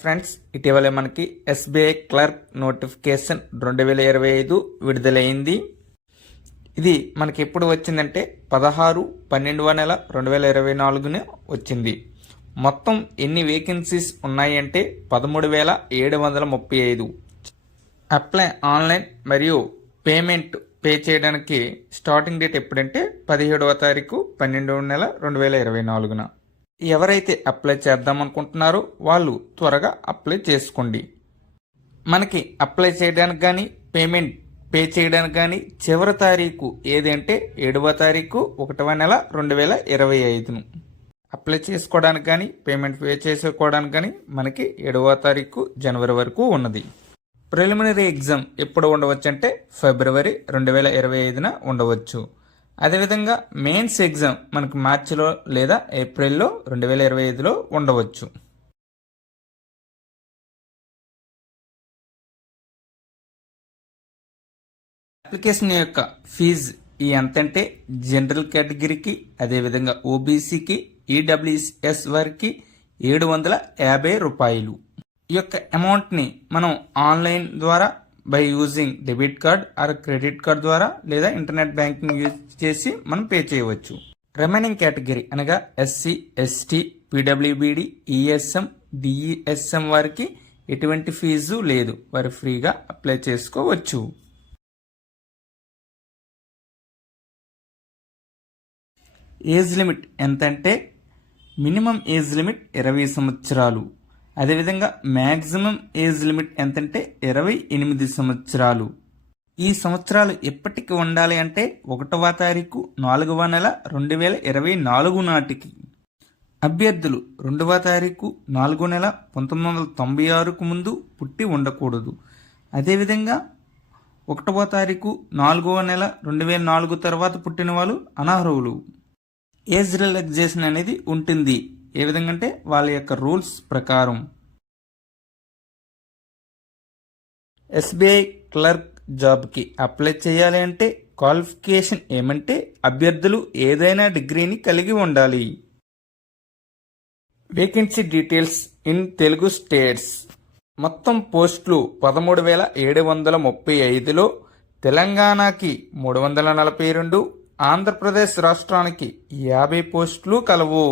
Friends, ఇటీవలే మనకి SBI clerk notification 2025 విడుదలైంది. ఇది మనకి ఎప్పుడు వచ్చిందంటే 16/12/2024 వచ్చింది. మొత్తం ఎన్ని వేకెన్సీస్ ఉన్నాయంటే 13,735. అప్లై ఆన్లైన్ మరియు పేమెంట్ పే చేయడానికి స్టార్టింగ్ డేట్ ఎప్పుడంటే 17వ తారీఖు 12వ నెల 2024. ఎవరైతే అప్లై చేద్దాం అనుకుంటున్నారో వాళ్ళు త్వరగా అప్లై చేసుకోండి. మనకి అప్లై చేయడానికి కానీ పేమెంట్ పే చేయడానికి కానీ చివరి తారీఖు ఏదంటే 7వ తారీఖు 1వ నెల 2025. అప్లై చేసుకోవడానికి కానీ పేమెంట్ పే చేసుకోవడానికి కానీ మనకి 7వ తారీఖు జనవరి వరకు ఉన్నది. ప్రిలిమినరీ ఎగ్జామ్ ఎప్పుడు ఉండవచ్చు అంటే ఫిబ్రవరి 2025 ఉండవచ్చు. అదేవిధంగా మెయిన్స్ ఎగ్జామ్ మనకి మార్చిలో లేదా ఏప్రిల్లో 2025లో ఉండవచ్చు. అప్లికేషన్ యొక్క ఫీజు ఎంతంటే జనరల్ కేటగిరీకి, అదేవిధంగా ఓబీసీకి, ఈడబ్ల్యూఎస్ వారికి 750 రూపాయలు. ఈ యొక్క అమౌంట్ని మనం ఆన్లైన్ ద్వారా by using debit card or credit card ద్వారా లేదా ఇంటర్నెట్ బ్యాంకింగ్ యూజ్ చేసి మనం పే చేయవచ్చు. రిమైనింగ్ కేటగిరీ అనగా ఎస్సీ, ఎస్టీ, పీడబ్ల్యూబీడి, ఈఎస్ఎం, డిఈఎస్ఎం వారికి ఎటువంటి ఫీజు లేదు, వారు ఫ్రీగా అప్లై చేసుకోవచ్చు. ఏజ్ లిమిట్ ఎంతంటే మినిమం ఏజ్ లిమిట్ 20 సంవత్సరాలు. అదేవిధంగా మ్యాక్సిమం ఏజ్ లిమిట్ ఎంతంటే 28 సంవత్సరాలు. ఈ సంవత్సరాలు ఎప్పటికి ఉండాలి అంటే 1వ తారీఖు 4వ నెల 2024 నాటికి. అభ్యర్థులు 2వ తారీఖు 4వ నెల 1996కు ముందు పుట్టి ఉండకూడదు. అదేవిధంగా 1వ తారీఖు 4వ నెల 2004 తర్వాత పుట్టిన వాళ్ళు అనర్హులు. ఏజ్ రిలాక్సేషన్ అనేది ఉంటుంది. ఏ విధంగా అంటే వాళ్ళ యొక్క రూల్స్ ప్రకారం. ఎస్బీఐ క్లర్క్ జాబ్కి అప్లై చేయాలి అంటే క్వాలిఫికేషన్ ఏమంటే అభ్యర్థులు ఏదైనా డిగ్రీని కలిగి ఉండాలి. Vacancy details in Telugu states. మొత్తం పోస్టులు 13,735లో తెలంగాణకి 342, ఆంధ్రప్రదేశ్ రాష్ట్రానికి 50 పోస్టులు కలవు.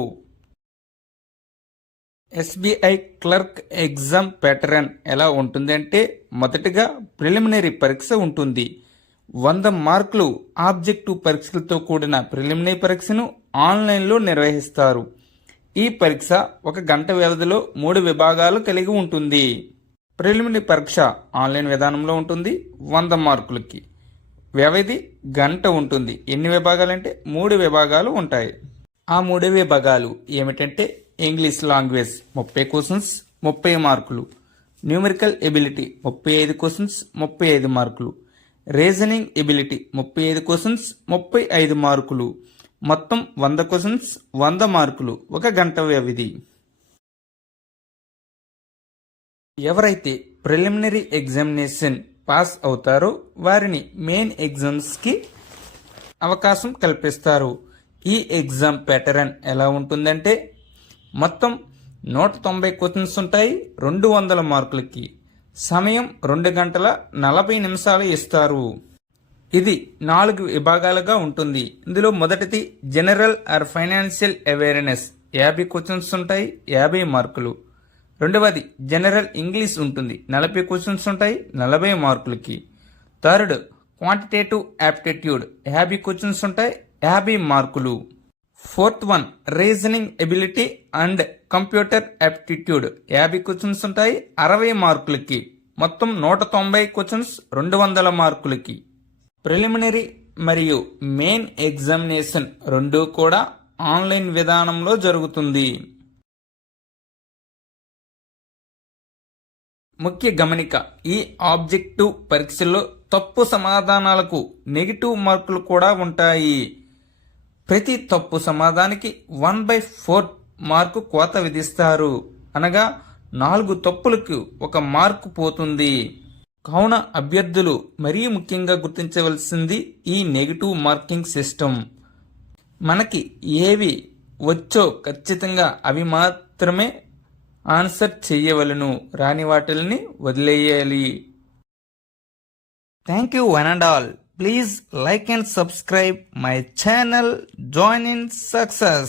ఎస్బీఐ క్లర్క్ ఎగ్జామ్ ప్యాటర్న్ ఎలా ఉంటుందంటే మొదటగా ప్రిలిమినరీ పరీక్ష ఉంటుంది. 100 మార్కులు ఆబ్జెక్టివ్ పరీక్షలతో కూడిన ప్రిలిమినరీ పరీక్షను ఆన్లైన్లో నిర్వహిస్తారు. ఈ పరీక్ష 1 గంట వ్యవధిలో 3 విభాగాలు కలిగి ఉంటుంది. ప్రిలిమినరీ పరీక్ష ఆన్లైన్ విధానంలో ఉంటుంది. 100 మార్కులకి వ్యవధి గంట ఉంటుంది. ఎన్ని విభాగాలంటే 3 విభాగాలు ఉంటాయి. ఆ 3 విభాగాలు ఏమిటంటే ఇంగ్లీష్ లాంగ్వేజ్ 30 క్వశ్చన్స్ 30 మార్కులు, న్యూమరికల్ ఎబిలిటీ 35 క్వశ్చన్స్ 35 మార్కులు, రీజనింగ్ ఎబిలిటీ 35 క్వశ్చన్స్ 35 మార్కులు, మొత్తం 100 క్వశ్చన్స్ 100 మార్కులు, 1 గంట వ్యవధి. ఎవరైతే ప్రిలిమినరీ ఎగ్జామినేషన్ పాస్ అవుతారో వారిని మెయిన్ ఎగ్జామ్స్కి అవకాశం కల్పిస్తారు. ఈ ఎగ్జామ్ ప్యాటర్న్ ఎలా ఉంటుందంటే మొత్తం 190 క్వశ్చన్స్ ఉంటాయి 200 మార్కులకి. సమయం 2 గంటల 40 నిమిషాలు ఇస్తారు. ఇది 4 విభాగాలుగా ఉంటుంది. ఇందులో మొదటిది general or financial awareness 50 questions ఉంటాయి 50 మార్కులు. రెండవది జనరల్ ఇంగ్లీష్ ఉంటుంది 40 క్వశ్చన్స్ ఉంటాయి 40 మార్కులకి. థర్డ్ క్వాంటిటేటివ్ యాప్టిట్యూడ్ 50 క్వశ్చన్స్ ఉంటాయి 50 మార్కులు. Fourth one reasoning ability and computer aptitude 50 questions ఉంటాయి 60 మార్కులకి. మొత్తం 190 క్వశ్చన్స్ 200 మార్కులకి. ప్రిలిమినరీ మరియు మెయిన్ ఎగ్జామినేషన్ రెండూ కూడా ఆన్లైన్ విధానంలో జరుగుతుంది. ముఖ్య గమనిక, ఈ ఆబ్జెక్టివ్ పరీక్షల్లో తప్పు సమాధానాలకు నెగిటివ్ మార్కులు కూడా ఉంటాయి. ప్రతి తప్పు సమాధానానికి 1/4 మార్కు కోత విధిస్తారు. అనగా 4 తప్పులకు 1 మార్కు పోతుంది. కావున అభ్యర్థులు మరీ ముఖ్యంగా గుర్తించవలసింది ఈ నెగిటివ్ మార్కింగ్ సిస్టమ్. మనకి ఏవి వచ్చో ఖచ్చితంగా అవి మాత్రమే ఆన్సర్ చెయ్యవలను, రాని వాటిల్ని వదిలేయాలి. Thank you one and all. Please like and subscribe my channel. Join in success.